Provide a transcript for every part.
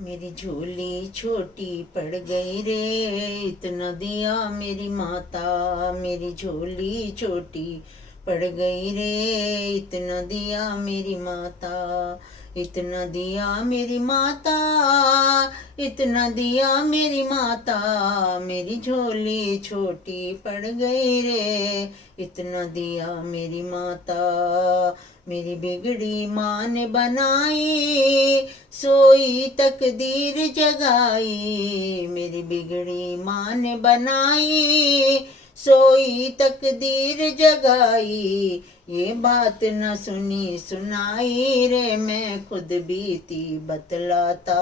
मेरी झोली छोटी पड़ गई रे, इतना दिया मेरी माता। मेरी झोली छोटी पड़ गई रे, इतना दिया मेरी माता। इतना दिया मेरी माता, इतना दिया मेरी माता। मेरी झोली छोटी पड़ गई रे, इतना दिया मेरी माता। मेरी बिगड़ी माँ ने बनाई, सोई तकदीर जगाई। मेरी बिगड़ी माँ ने बनाई, सोई तकदीर जगाई। ये बात न सुनी सुनाई रे, मैं खुद बीती बतलाता।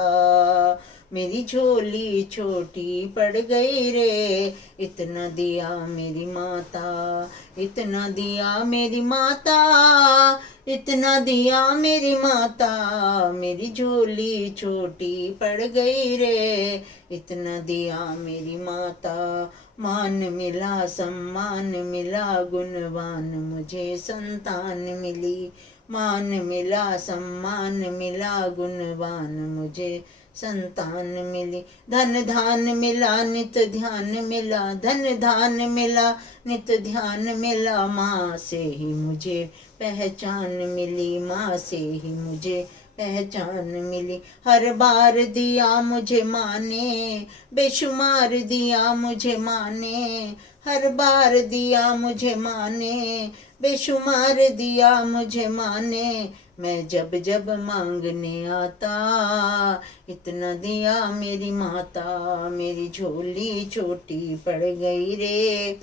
मेरी झोली छोटी पड़ गई रे, इतना दिया मेरी माता। इतना दिया मेरी माता, इतना दिया मेरी माता। मेरी झोली छोटी पड़ गई रे, इतना दिया मेरी माता। मान मिला सम्मान मिला, गुणवान मुझे संतान मिली। मान मिला सम्मान मिला, गुणवान मुझे संतान मिली। धन धान मिला नित ध्यान मिला, धन धान मिला नित ध्यान मिला। माँ से ही मुझे पहचान मिली, माँ से ही मुझे पहचान मिली। हर बार दिया मुझे माँ ने, बेशुमार दिया मुझे माँ ने। हर बार दिया मुझे माँ ने, बेशुमार दिया मुझे माँ ने। मैं जब जब मांगने आता, इतना दिया मेरी माता। मेरी झोली छोटी पड़ गई रे,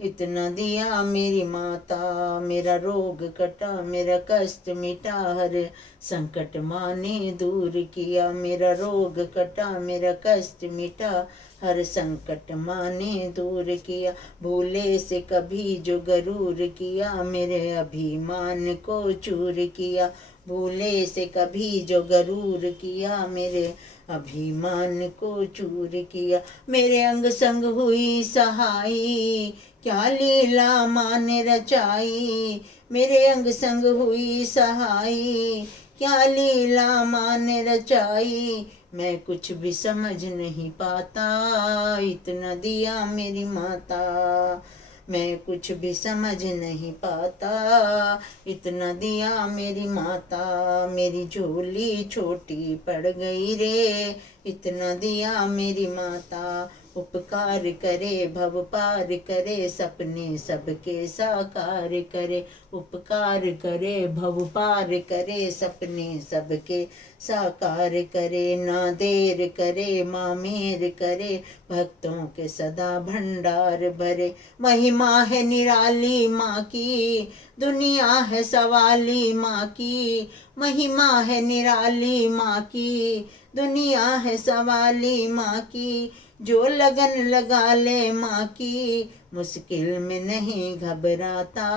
इतना दिया मेरी माता। मेरा रोग कटा, मेरा कष्ट मिटा, हर संकट माँ ने दूर किया। मेरा रोग कटा, मेरा कष्ट मिटा, हर संकट माँ ने दूर किया। भूले से कभी जो गरूर किया, मेरे अभिमान को चूर किया। भूले से कभी जो गरूर किया, मेरे अभिमान को चूर किया। मेरे अंग संग हुई सहाई, क्या लीला माँ ने रचाई। मेरे अंग संग हुई सहाई, क्या लीला माँ ने रचाई। मैं कुछ भी समझ नहीं पाता, इतना दिया मेरी माता। मैं कुछ भी समझ नहीं पाता, इतना दिया मेरी माता। मेरी झोली छोटी पड़ गई रे, इतना दिया मेरी माता। उपकार करे भव पार करे, सपने सबके साकार करे। उपकार करे भव पार करे, सपने सबके साकार करे। ना देर करे माँ मेर करे, भक्तों के सदा भंडार भरे। महिमा है निराली माँ की, दुनिया है सवाली माँ की। महिमा है निराली माँ की, दुनिया है सवाली माँ की। जो लगन लगा ले माँ की, मुश्किल में नहीं घबराता।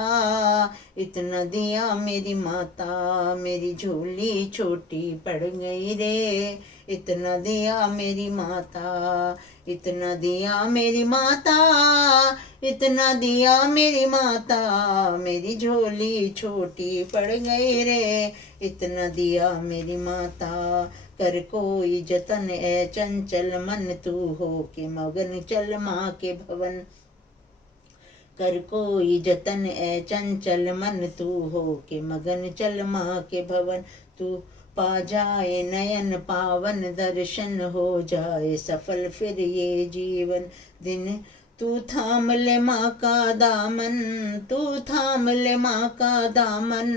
इतना दिया मेरी माता। मेरी झोली छोटी पड़ गई रे, इतना दिया मेरी माता। इतना दिया मेरी माता, इतना दिया मेरी माता। मेरी झोली छोटी पड़ गई रे, इतना दिया मेरी माता। कर कोई जतन ए चंचल मन, तू हो के मगन चल माँ के भवन। कर कोई जतन ए चंचल मन, तू हो के मगन चल माँ के भवन। तू पा जाए नयन पावन दर्शन, हो जाए सफल फिर ये जीवन। दिन तू थाम ले माँ का दामन, तू थाम ले माँ का दामन।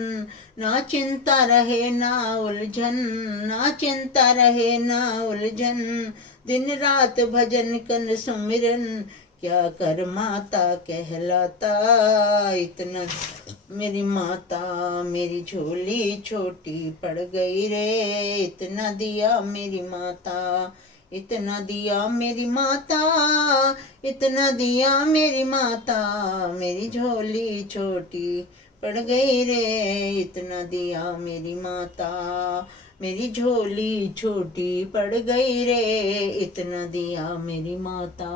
ना चिंता रहे ना उलझन, ना चिंता रहे ना उलझन। दिन रात भजन कन सुमिरन, क्या कर माता कहलाता। इतना मेरी माता। मेरी झोली छोटी पड़ गई रे, इतना दिया मेरी माता। इतना दिया मेरी माता, इतना दिया मेरी माता। मेरी झोली छोटी पड़ गई रे, इतना दिया मेरी माता। मेरी झोली छोटी पड़ गई रे, इतना दिया मेरी माता।